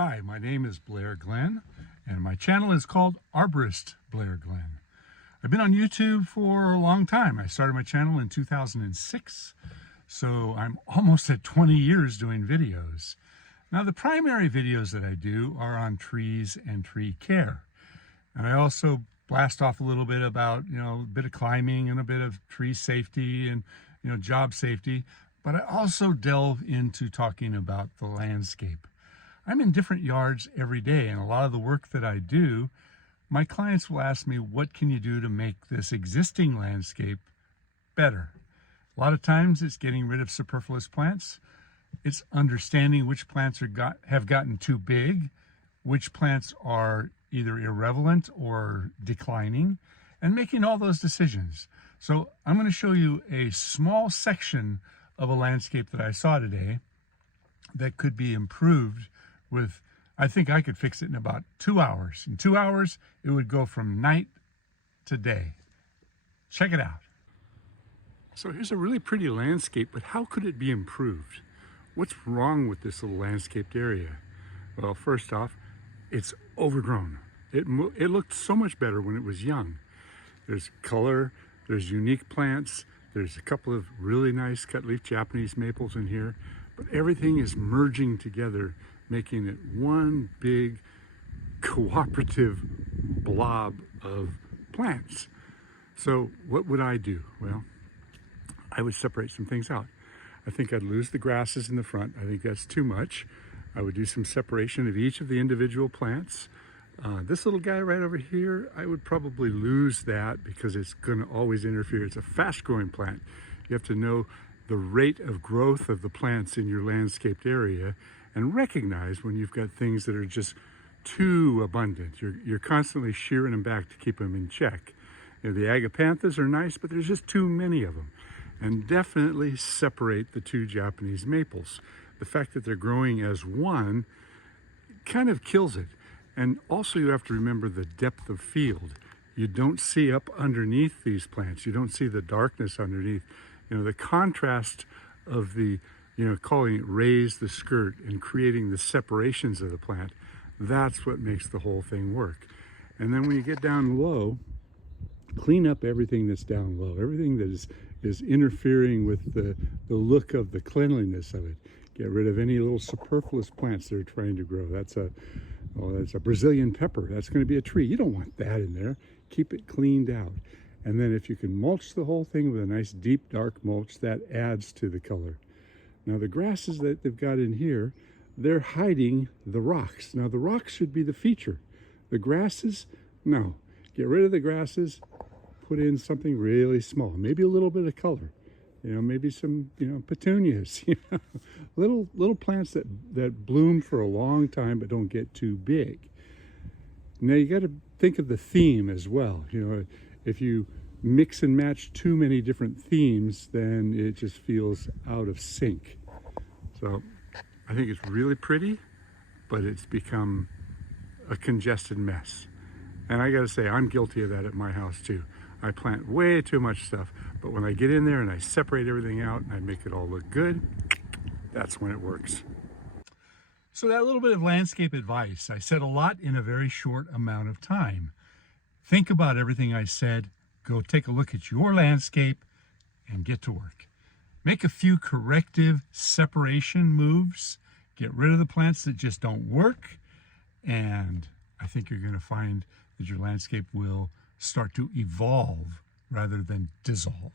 Hi, my name is Blair Glenn, and my channel is called Arborist Blair Glenn. I've been on YouTube for a long time. I started my channel in 2006, so I'm almost at 20 years doing videos. Now, the primary videos that I do are on trees and tree care. And I also blast off a little bit about, a bit of climbing and a bit of tree safety and, job safety. But I also delve into talking about the landscape. I'm in different yards every day, and a lot of the work that I do, my clients will ask me, what can you do to make this existing landscape better? A lot of times it's getting rid of superfluous plants. It's understanding which plants have gotten too big, which plants are either irrelevant or declining, and making all those decisions. So I'm going to show you a small section of a landscape that I saw today that could be improved with, I think I could fix it in about 2 hours. In 2 hours, it would go from night to day. Check it out. So here's a really pretty landscape, but how could it be improved? What's wrong with this little landscaped area? Well, first off, it's overgrown. It looked so much better when it was young. There's color, there's unique plants, there's a couple of really nice cut-leaf Japanese maples in here, but everything is merging together, making it one big cooperative blob of plants. So what would I do? Well, I would separate some things out. I think I'd lose the grasses in the front. I think that's too much. I would do some separation of each of the individual plants. This little guy right over here, I would probably lose that because it's going to always interfere. It's a fast-growing plant. You have to know the rate of growth of the plants in your landscaped area and recognize when you've got things that are just too abundant. You're constantly shearing them back to keep them in check. The agapanthus are nice, but there's just too many of them. And definitely separate the two Japanese maples. The fact that they're growing as one kind of kills it. And also you have to remember the depth of field. You don't see up underneath these plants. You don't see the darkness underneath. The contrast of the, calling it raise the skirt and creating the separations of the plant, that's what makes the whole thing work. And then when you get down low, clean up everything that's down low, everything that is interfering with the look of the cleanliness of it. Get rid of any little superfluous plants that are trying to grow. That's a Brazilian pepper. That's going to be a tree. You don't want that in there. Keep it cleaned out. And then if you can mulch the whole thing with a nice deep dark mulch, that adds to the color. Now the grasses that they've got in here, they're hiding the rocks. Now the rocks should be the feature. The grasses, no. Get rid of the grasses, put in something really small, maybe a little bit of color. Maybe some, petunias, little plants that bloom for a long time but don't get too big. Now you got to think of the theme as well. If you mix and match too many different themes, then it just feels out of sync. So I think it's really pretty, but it's become a congested mess. And I got to say, I'm guilty of that at my house too. I plant way too much stuff, but when I get in there and I separate everything out and I make it all look good, that's when it works. So that little bit of landscape advice, I said a lot in a very short amount of time. Think about everything I said, go take a look at your landscape and get to work. Make a few corrective separation moves, get rid of the plants that just don't work, and I think you're going to find that your landscape will start to evolve rather than dissolve.